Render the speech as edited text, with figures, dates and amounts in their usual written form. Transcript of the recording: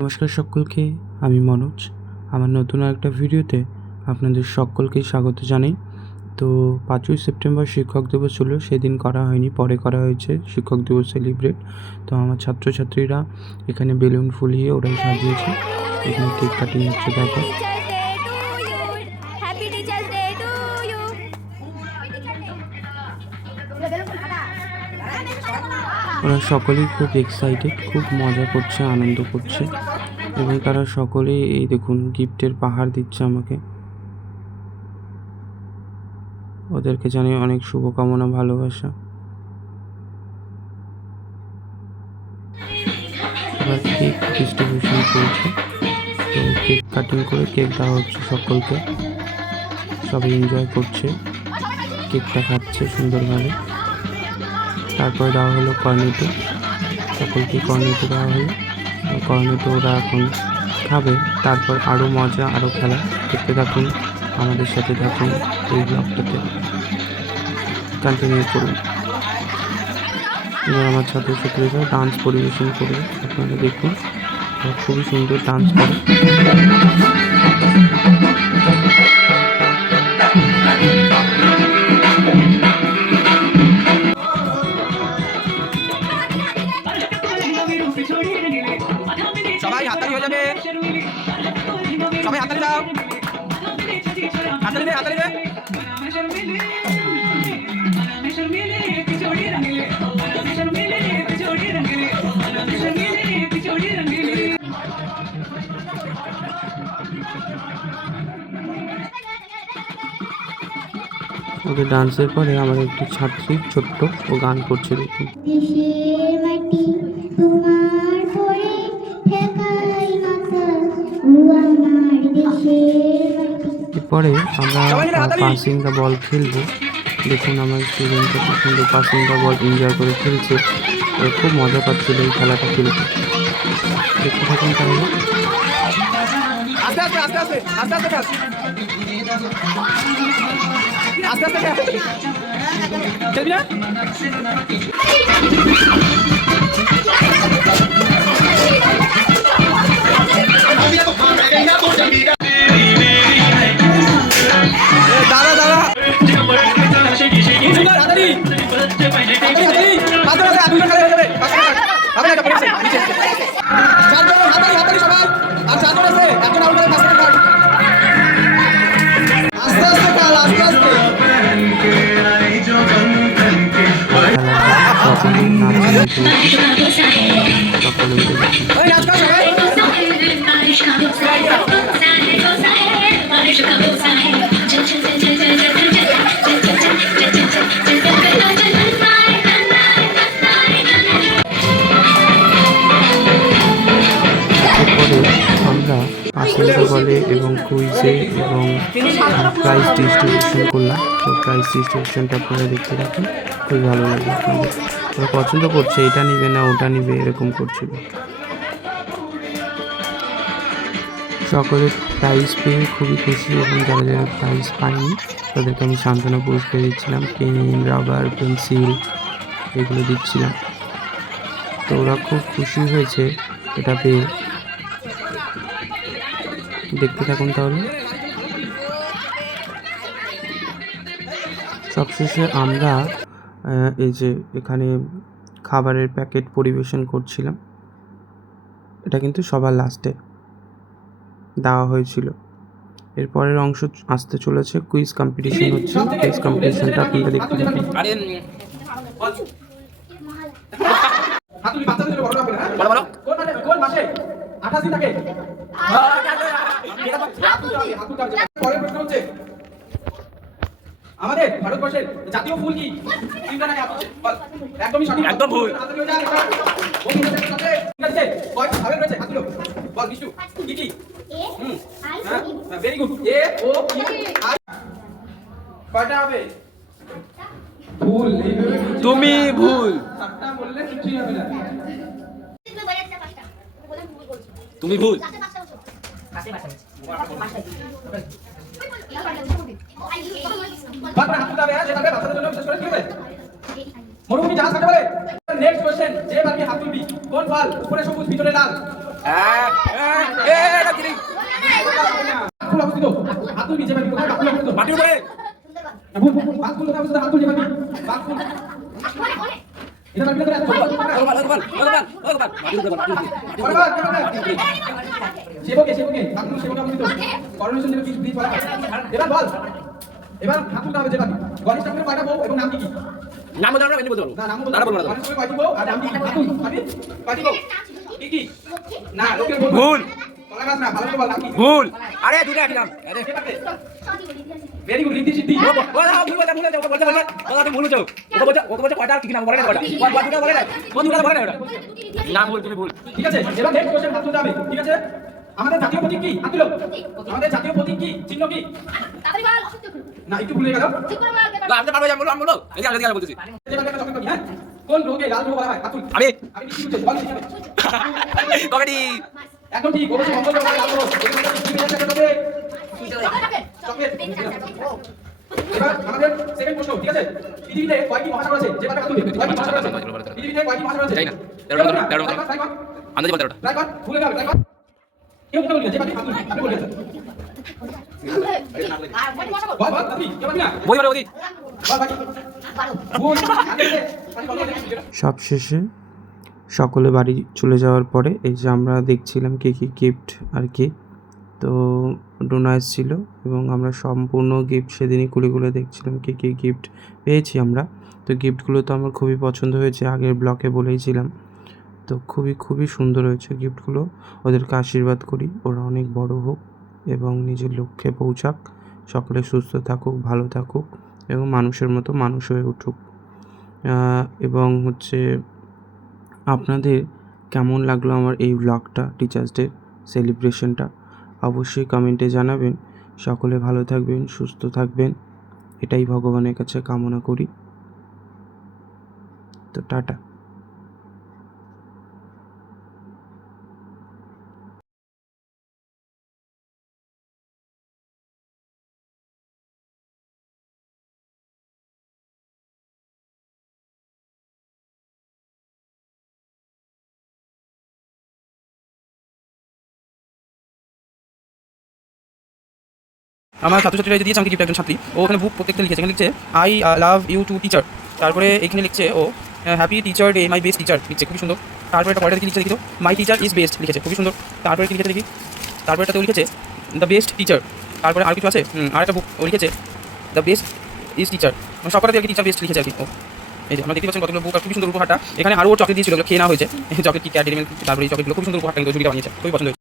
নমস্কার সকলকে, আমি মনোজ। আমার নতুন একটা ভিডিওতে আপনাদের সকলকেই স্বাগত জানাই। তো 5ই সেপ্টেম্বর শিক্ষক দিবস ছিল, সেদিন করা হয়নি, পরে করা হয়েছে শিক্ষক দিবস সেলিব্রেট। তো আমার ছাত্রছাত্রীরা এখানে বেলুন ফুলিয়ে ওরাই সাজিয়েছে। এখানে কেক কাটিং হচ্ছে, দেখো। ওরা সকলেই খুব এক্সাইটেড, খুব মজা করছে, আনন্দ করছে এবং তারা সকলেই এই দেখুন গিফটের পাহাড় দিচ্ছে আমাকে। ওদেরকে জানাই অনেক শুভকামনা, ভালোবাসা। এবার কেক ডিস্ট্রিবিউশন চলছে, তো কেক কাটিং করে কেক দেওয়া হচ্ছে সকলকে। সবাই এনজয় করছে, কেকটা খাচ্ছে সুন্দরভাবে। তারপরে দেওয়া হলো কর্নেটো, সকলকে কর্নেটো দেওয়া হলো। কর্নেটো ওরা এখন খাবে, তারপর আরও মজা, আরও খেলা। দেখতে থাকুন, আমাদের সাথে থাকুন, এই ব্লগটাতে কন্টিনিউ করুন। এবার আমার ছাত্রছাত্রীরা ডান্স পরিবেশন করবে, আপনারা দেখুন, খুবই সুন্দর ডান্স করে। সবাই হাততালি হয়ে যাবে, সবাই হাততালি দাও, হাততালি দে, হাততালি দে। ওদের ডান্সের পরে আমার একটি ছাত্রী ছোট্ট, ও গান করছে, দেখুন। এরপরে আমরা পাসিং দ্য বল খেলবো। দেখুন আমার স্টুডেন্টরা খুব সুন্দর পাসিং দ্য বল এনজয় করে খেলছে, খুব মজা পাচ্ছিল এই খেলাটা খেলতে। দেখতে থাকুন তাহলে। আস্তে আস্তে আস্তে আস্তে আস্তে আস্তে আস্তে আস্তে খেলবি না? দাঁড়া দাঁড়া, আমরা পাসিং দ্য বলে এবং কুইজে এবং প্রাইজ ডিস্ট্রিবিউশন করলাম। তো প্রাইজ ডিস্ট্রিবিউশনটা আপনারা দেখতে রাখুন, খুবই ভালো লাগবে আপনাদের। ওরা পছন্দ করছে, এটা নিবে না ওটা নিবে, এরকম করছিল। সকলের প্রাইজ পেয়ে খুবই খুশি এবং যারা যারা প্রাইজ পায়নি তাদেরকে আমি সান্ত্বনা পুরস্কার দিচ্ছিলাম, পেন, রাবার, পেন্সিল এগুলো দিচ্ছিলাম। তো ওরা খুব খুশি হয়েছে এটা পেয়ে। দেখতে থাকুন তাহলে। সবশেষে আমরা এই যে এখানে খাবারের প্যাকেট পরিবেশন করছিলাম, এটা কিন্তু সবার লাস্টে দেওয়া হয়েছিল। এরপরের অংশ আসতে চলেছে, কুইজ কম্পিটিশন হচ্ছে। কুইজ কম্পিটিশনটা আপনারা দেখতে থাকুন। আমাদের ভারতবর্ষের জাতীয় ফুল কি? একদমই সঠিক, একদম ভুল। Very good. এ ও কয়টা হবে? ভুল। তুমি ভুল। চারটা বললে কিছুই হবে না। তুমি ভুল। মরুভূমি জাহাজ কাকে বলে? নেক্সট কোশ্চেন, যে পারবি হাত তুলবি। কোন ফল উপরে সবুজ ভিতরে লাল? ফুল অবস্থিত হাত তুলবি যে পাবি কোথায় ফুল অবস্থিত মাটির উপরে বাঘ ফুল কোথায় অবস্থিত হাত তুলবি পাবি বাঘ ফুল এটা পাবি না সেবকে বাঘ ফুল সেবকে অবস্থিত করোনেশন থেকে কিছু দিয়ে বলা এবার বল এবার হাত তুলতে হবে যে পাবি গণেশ ঠাকুরের কয়টা বউ এবং নাম কি কি নাম বলতে আমরা এমনি বলতে পারবো না নাম বলতে পারবো না গণেশ ঠাকুরের কয়টি বউ আর নাম কি কি হাত তুল পাবি কয়টি বউ কি কি না লোকের বউ ভুল ভুল আরে দুটো একই নাম আরে ভেরি গুড রিদ্ধি সিদ্ধি বলা ভুল বলা ভুল হচ্ছে ওকে বলছো কয়টা কি নাম বলে না কয়টা দুটো বলে না দুটো বলে না নাম ভুল তুমি ভুল ঠিক আছে এবার নেক্সট কোশ্চেন হাত তুলতে হবে ঠিক আছে আমাদের জাতীয় প্রতীক কি হাত তুলো আমাদের জাতীয় প্রতীক কি চিহ্ন কি তাড়াতাড়ি বল না একটু ভুলে গেল ঠিক করে বল না আমি পারবো আমি বলবো এই যে আগে বলতেছি হ্যাঁ কোন রোগে লাল রোগ বলা হয় হাত তুল আমি কি বলছি বল কমেডি এখন ঠিক বলছি মঙ্গল গ্রহে লাল রোগ এবার আমাদের সেকেন্ড প্রশ্ন ঠিক আছে পৃথিবীতে কয়টি মহাসাগর আছে যে বারটা তুলবে কয়টি মহাসাগর আছে পৃথিবীতে কয়টি মহাসাগর আছে জানি না 13 আন্দাজে বল 13টা রাইট ভুলে গেল রাইট কেউ বলে যে বাকি হাত তুলবে আপনি বলে বল বল আপনি কে বাকি না বই বল বল বাকি ভুল সবশেষে সকলে বাড়ি চলে যাওয়ার পরে এই যে আমরা দেখছিলাম কী কী গিফট আর কি। তো ডোনা এসেছিল এবং আমরা সম্পূর্ণ গিফট সেদিনই খুলে দেখছিলাম কী কী গিফট পেয়েছি আমরা। তো গিফটগুলো তো আমার খুবই পছন্দ হয়েছে, আগের ব্লকে বলেইছিলাম। তো খুবই সুন্দর হয়েছে গিফটগুলো। ওদেরকে আশীর্বাদ করি ওরা অনেক বড় হোক এবং নিজের লক্ষ্যে পৌঁছাক, সকলে সুস্থ থাকুক, ভালো থাকুক এবং মানুষের মতো মানুষ হয়ে উঠুক। এবং হচ্ছে আপনাদের কেমন লাগলো আমার এই ব্লগটা, টিচার্স ডে সেলিব্রেশনটা, অবশ্যই কমেন্টে জানাবেন। সকলে ভালো থাকবেন, সুস্থ থাকবেন, এটাই ভগবানের কাছে কামনা করি। তো টাটা। আমার ছাত্রছাত্রীরা দিয়েছে আমাকে গিফট, একজন ছাত্রী ও ওখানে বুক প্রত্যেকটা লিখেছে, এখানে লিখছে I love you too teacher, তারপরে এখানে লিখছে ও happy teacher day my best teacher লিখছে, খুবই সুন্দর। তারপরে একটা পরেটা লিখছে দেখি তো মাই টিচার ইজ বেস্ট লিখেছে, খুবই সুন্দর। তারপরে কি লিখেছে দেখি, তারপরে একটা তো লিখেছে দ্য বেস্ট টিচার, তারপরে আর কিছু আছে আর একটা বুক ও লিখেছে দ্য বেস্ট ইজ টিচার, সবকটাতে আর কি টিচার বেস্ট লিখেছে আর কি। ও এই যে আমরা দেখতে পাচ্ছেন কতগুলো বুক আর খুবই সুন্দর উপহারটা। এখানে আরও চকলেট দিয়েছিল, খেয়ে নেওয়া হয়েছে চকলেট কি ক্যাডেরি মিল্ক, তারপরে এই চকলেটগুলো খুব সুন্দর উপহারটা কিন্তু জুড়িটা বানিয়েছে, খুবই পছন্দ হয়েছে।